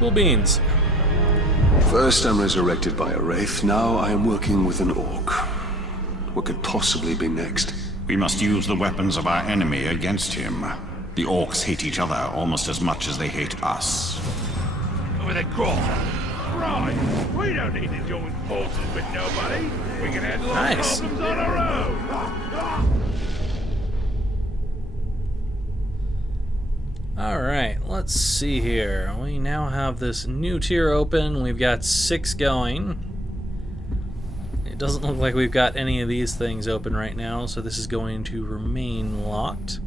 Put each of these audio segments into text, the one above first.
Cool beans. First I'm resurrected by a wraith, now I am working with an orc. What could possibly be next? We must use the weapons of our enemy against him. The orcs hate each other almost as much as they hate us. Over the crawl. Right. We don't need to join forces with nobody. We can handle our Nice. problems on our own. Alright, let's see here. We now have this new tier open. We've got 6 going. It doesn't look like we've got any of these things open right now, so this is going to remain locked.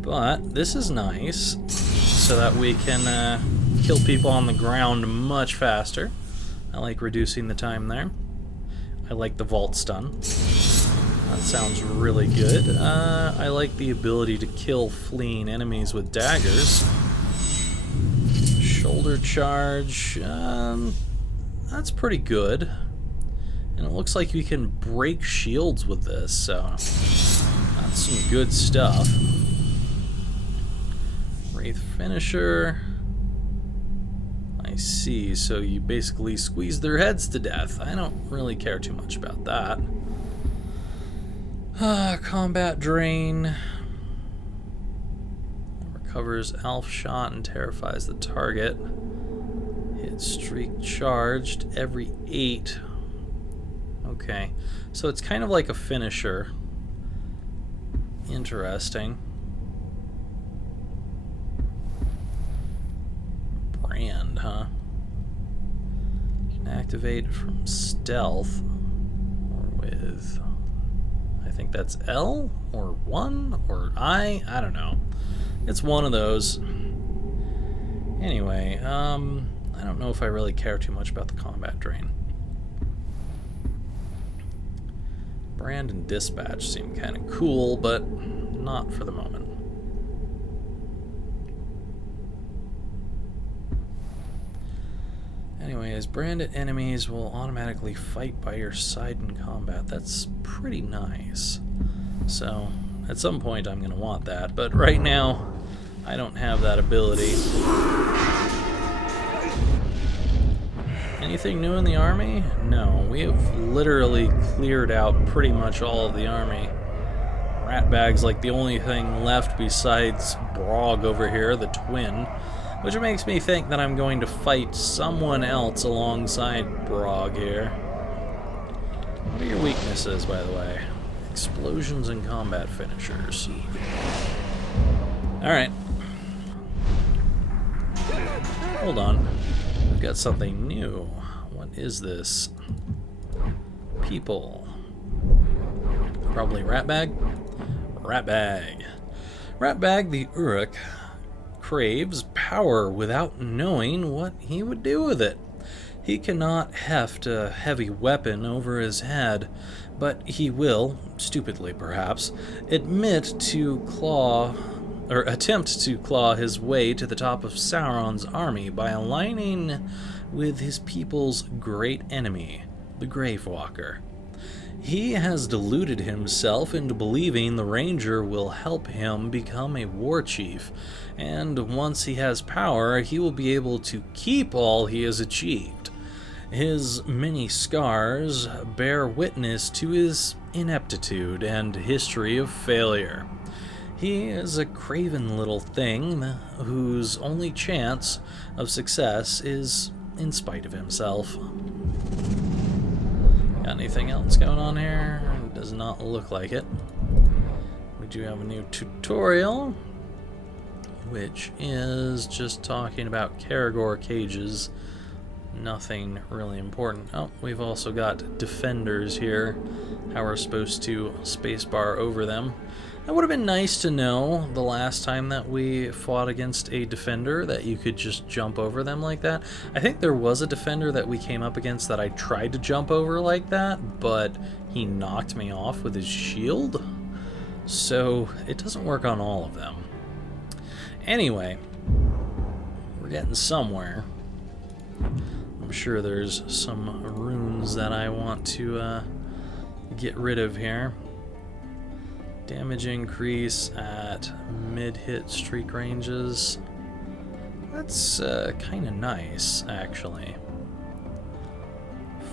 But this is nice, so that we can kill people on the ground much faster. I like reducing the time there. I like the vault stun. That sounds really good. I like the ability to kill fleeing enemies with daggers. Shoulder charge. That's pretty good. And it looks like you can break shields with this, so that's some good stuff. Wraith Finisher. I see, so you basically squeeze their heads to death. I don't really care too much about that. Combat Drain. Recovers Elf Shot and terrifies the target. Hit streak charged every 8. Okay, so it's kind of like a finisher. Interesting. Brand, huh? Can activate from stealth or with... I think that's L or 1 or I don't know. It's one of those. Anyway, I don't know if I really care too much about the combat drain. Brand and Dispatch seem kind of cool, but not for the moment. Anyways, branded enemies will automatically fight by your side in combat. That's pretty nice. So, at some point I'm going to want that, but right now I don't have that ability. Anything new in the army? No, we have literally cleared out pretty much all of the army. Ratbag's like the only thing left besides Brog over here, the twin. Which makes me think that I'm going to fight someone else alongside Brog here. What are your weaknesses, by the way? Explosions and combat finishers. Alright. Hold on. We've got something new. What is this? People. Probably Ratbag? Ratbag. Ratbag the Uruk craves power without knowing what he would do with it. He cannot heft a heavy weapon over his head, but he will, stupidly perhaps, attempt to claw his way to the top of Sauron's army by aligning with his people's great enemy, the Gravewalker. He has deluded himself into believing the Ranger will help him become a war chief, and once he has power, he will be able to keep all he has achieved. His many scars bear witness to his ineptitude and history of failure. He is a craven little thing whose only chance of success is in spite of himself. Got anything else going on here? Does not look like it. We do have a new tutorial, which is just talking about Karagor cages. Nothing really important. Oh, we've also got defenders here. How we're supposed to spacebar over them. That would have been nice to know the last time that we fought against a defender, that you could just jump over them like that. I think there was a defender that we came up against that I tried to jump over like that, but he knocked me off with his shield. So it doesn't work on all of them. Anyway, we're getting somewhere. I'm sure there's some runes that I want to get rid of here. Damage increase at mid-hit streak ranges. That's kind of nice, actually.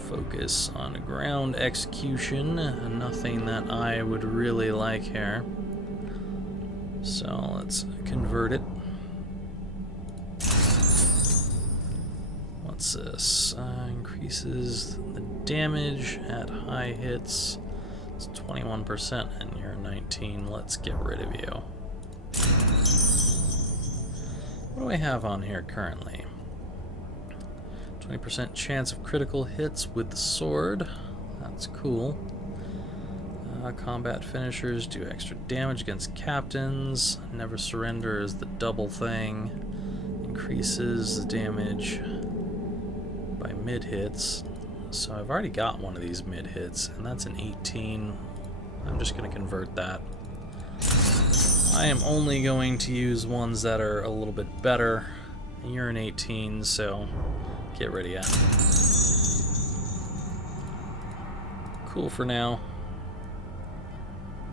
Focus on ground execution. Nothing that I would really like here. So let's convert it. What's this? Increases the damage at high hits. It's 21% and you're 19. Let's get rid of you. What do I have on here currently? 20% chance of critical hits with the sword. That's cool. Combat finishers do extra damage against captains. Never surrender is the double thing. Increases the damage by mid hits. So I've already got one of these mid hits, and that's an 18. I'm just going to convert that. I am only going to use ones that are a little bit better. And you're an 18, so get rid of ya. Cool for now.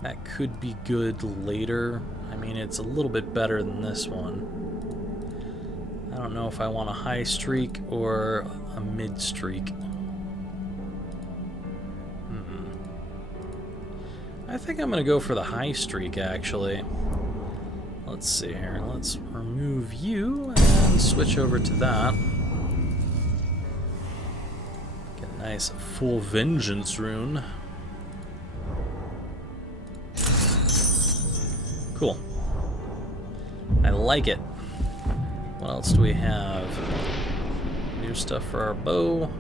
That could be good later. I mean, it's a little bit better than this one. I don't know if I want a high streak or a mid streak. I think I'm going to go for the high streak, actually. Let's see here. Let's remove you and switch over to that. Get a nice full vengeance rune. Cool. I like it. What else do we have? New stuff for our bow.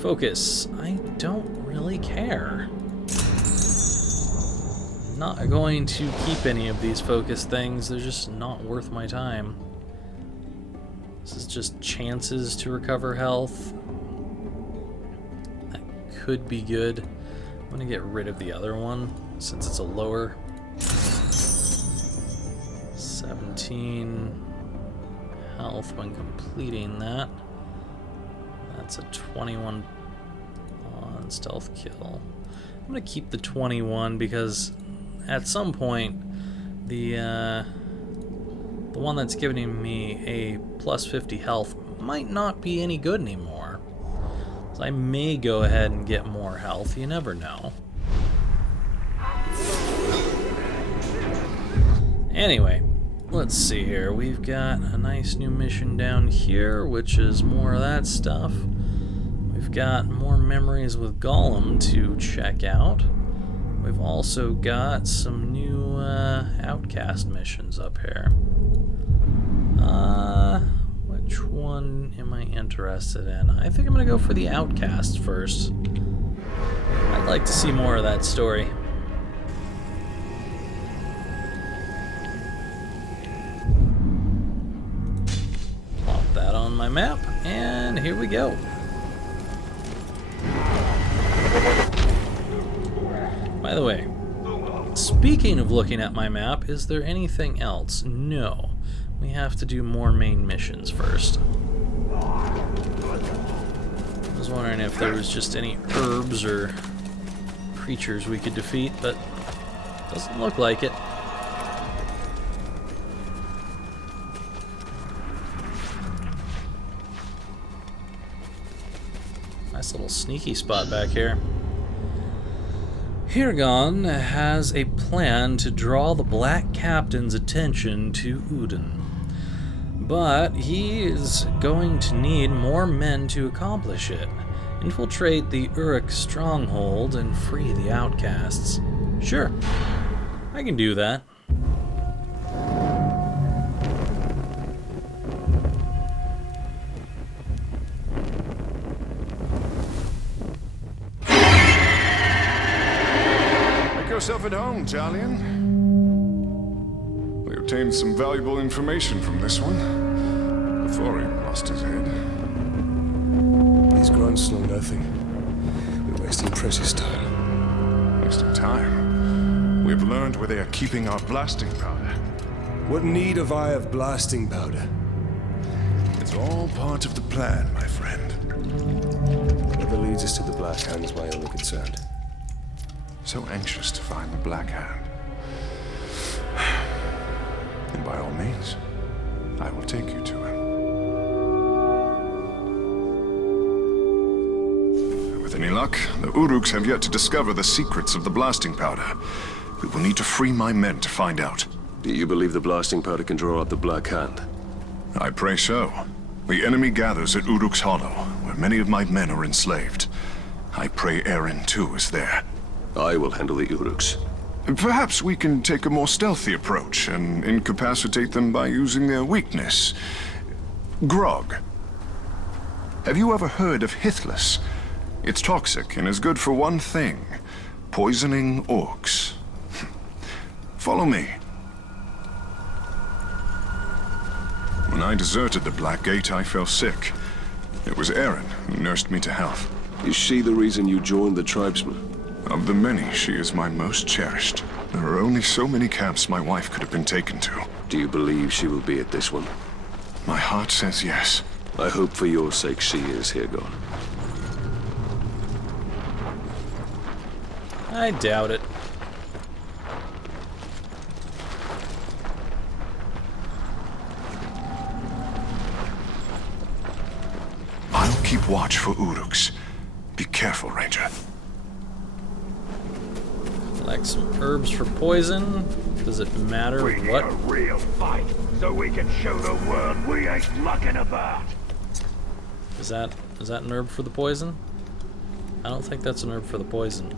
Focus. I don't really care. Not going to keep any of these focus things. They're just not worth my time. This is just chances to recover health. That could be good. I'm going to get rid of the other one since it's a lower. 17 health when completing that. That's a 21 on stealth kill. I'm going to keep the 21 because at some point, the one that's giving me a plus 50 health might not be any good anymore. So I may go ahead and get more health. You never know. Anyway, let's see here. We've got a nice new mission down here, which is more of that stuff. We've got more memories with Gollum to check out. We've also got some new Outcast missions up here. Which one am I interested in? I think I'm going to go for the Outcast first. I'd like to see more of that story. Plop that on my map, and here we go. By the way, speaking of looking at my map, is there anything else? No. We have to do more main missions first. I was wondering if there was just any herbs or creatures we could defeat, but doesn't look like it. Nice little sneaky spot back here. Hirgon has a plan to draw the Black Captain's attention to Udon. But he is going to need more men to accomplish it. Infiltrate the Uruk stronghold and free the outcasts. Sure, I can do that. Yourself at home, Jalian. We obtained some valuable information from this one before he lost his head. These grunts know nothing. We're wasting precious time. Wasting time? We've learned where they are keeping our blasting powder. What need have I of blasting powder? It's all part of the plan, my friend. Whatever leads us to the Black Hand is my only concern. So anxious to find the Black Hand. And by all means, I will take you to him. With any luck, the Uruks have yet to discover the secrets of the blasting powder. We will need to free my men to find out. Do you believe the blasting powder can draw out the Black Hand? I pray so. The enemy gathers at Uruk's Hollow, where many of my men are enslaved. I pray Eren, too, is there. I will handle the Uruks. Perhaps we can take a more stealthy approach and incapacitate them by using their weakness. Grog. Have you ever heard of Hithless? It's toxic and is good for one thing: poisoning orcs. Follow me. When I deserted the Black Gate, I fell sick. It was Eren who nursed me to health. Is she the reason you joined the tribesmen? Of the many, she is my most cherished. There are only so many camps my wife could have been taken to. Do you believe she will be at this one? My heart says yes. I hope for your sake she is here, Gon. I doubt it. I'll keep watch for Uruks. Be careful, Ranger. Collect some herbs for poison. Does it matter We need what? a real fight, so we can show the world we ain't mucking about. Is that an herb for the poison? I don't think that's an herb for the poison.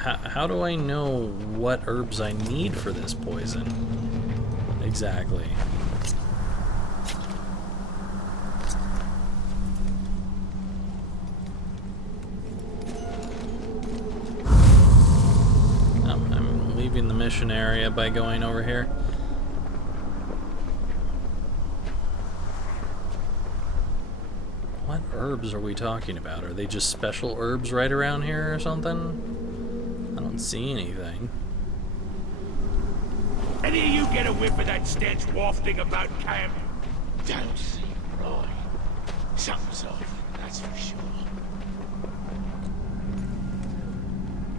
How do I know what herbs I need for this poison? Exactly. I'm leaving the mission area by going over here. What herbs are we talking about? Are they just special herbs right around here or something? I don't see anything. Any of you get a whiff of that stench wafting about camp? Don't seem right. Something's off, that's for sure.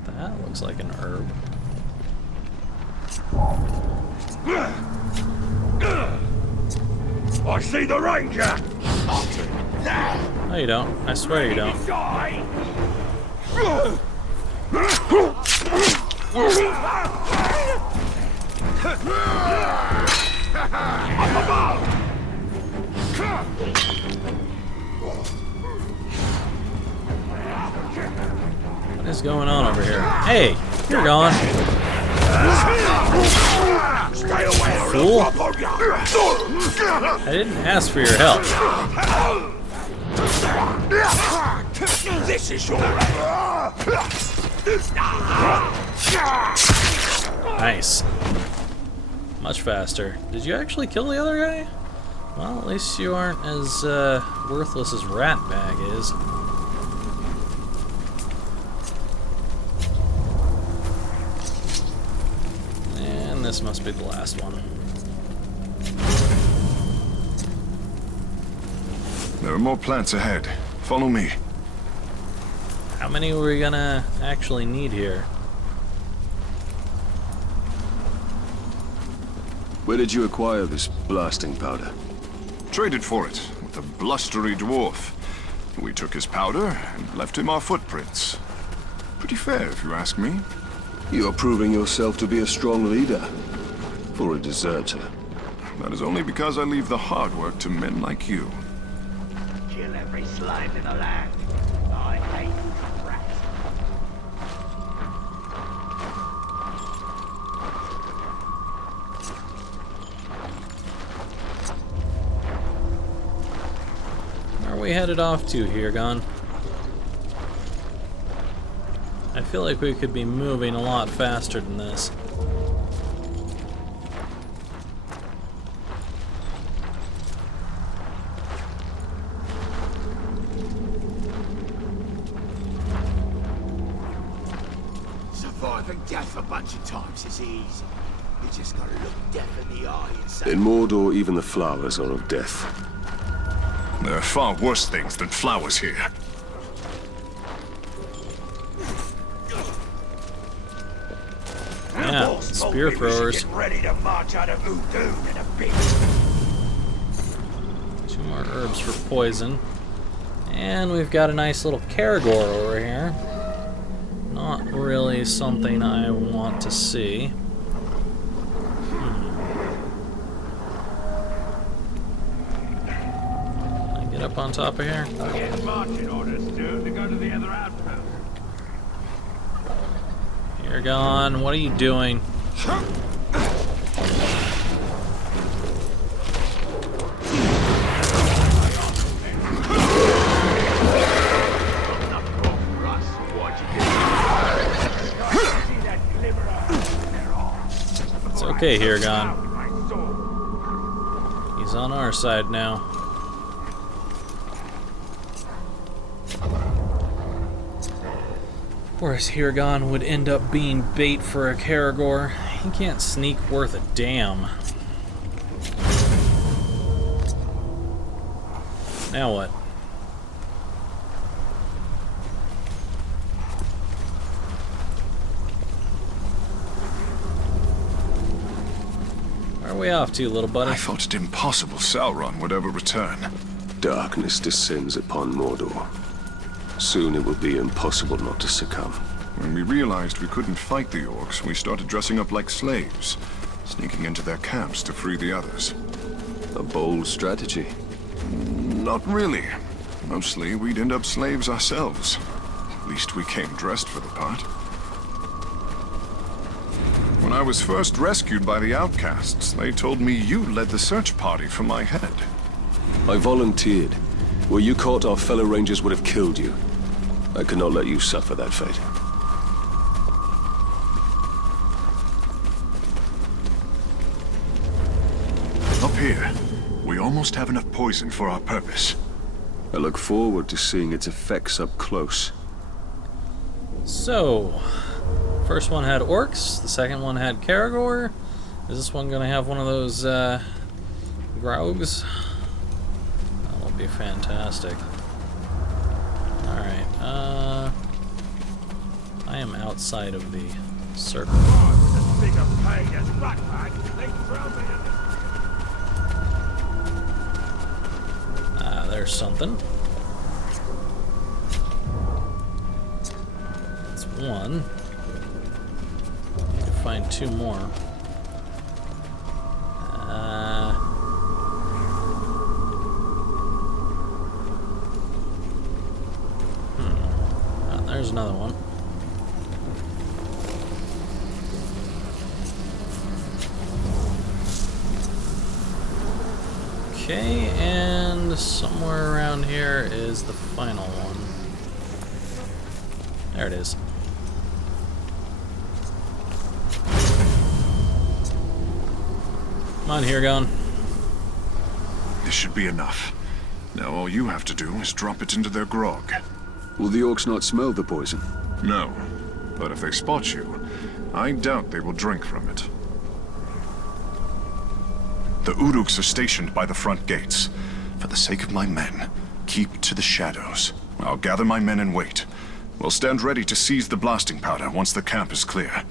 That looks like an herb. I see the ranger! No, you don't. I swear you don't. Die! Up above! What is going on over here? Hey, you're gone. Stay away or Fool. I'll pop on I didn't ask for your help. ya! This is your Nice. Much faster. Did you actually kill the other guy? Well, at least you aren't as worthless as Ratbag is. And this must be the last one. There are more plants ahead. Follow me. How many are we gonna actually need here? Where did you acquire this blasting powder? Traded for it with a blustery dwarf. We took his powder and left him our footprints. Pretty fair, if you ask me. You're proving yourself to be a strong leader. For a deserter. That is only because I leave the hard work to men like you. Kill every slime in the land. I hate rats. Where are we headed off to here, Gon? I feel like we could be moving a lot faster than this. Surviving death a bunch of times is easy. You just gotta look death in the eye and say, In Mordor, even the flowers are of death. There are far worse things than flowers here. Yeah, spear throwers. Get ready to march out of Udun in a bit. 2 more herbs for poison. And we've got a nice little Caragor over here. Not really something I want to see. Can I get up on top of here? We're getting marching orders soon to go to the other outpost. You're gone. What are you doing? It's okay, here, gone. He's on our side now. Of course, Hirgon would end up being bait for a Caragor. He can't sneak worth a damn. Now what? Where are we off to, little buddy? I thought it impossible Sauron would ever return. Darkness descends upon Mordor. Soon it will be impossible not to succumb. When we realized we couldn't fight the orcs, we started dressing up like slaves, sneaking into their camps to free the others. A bold strategy. Not really. Mostly, we'd end up slaves ourselves. At least we came dressed for the part. When I was first rescued by the outcasts, they told me you led the search party for my head. I volunteered. Were you caught, our fellow rangers would have killed you. I could not let you suffer that fate. Up here, we almost have enough poison for our purpose. I look forward to seeing its effects up close. So, first one had orcs, the second one had Caragor. Is this one gonna have one of those Graugs? That'll be fantastic. Alright, I am outside of the circle. Ah, there's something. That's one. Need to find 2 more. Oh, there's another one. Okay, and somewhere around here is the final one. There it is. Come on, Hirgon. This should be enough. Now all you have to do is drop it into their grog. Will the orcs not smell the poison? No. But if they spot you, I doubt they will drink from it. The Uruks are stationed by the front gates. For the sake of my men, keep to the shadows. I'll gather my men and wait. We'll stand ready to seize the blasting powder once the camp is clear.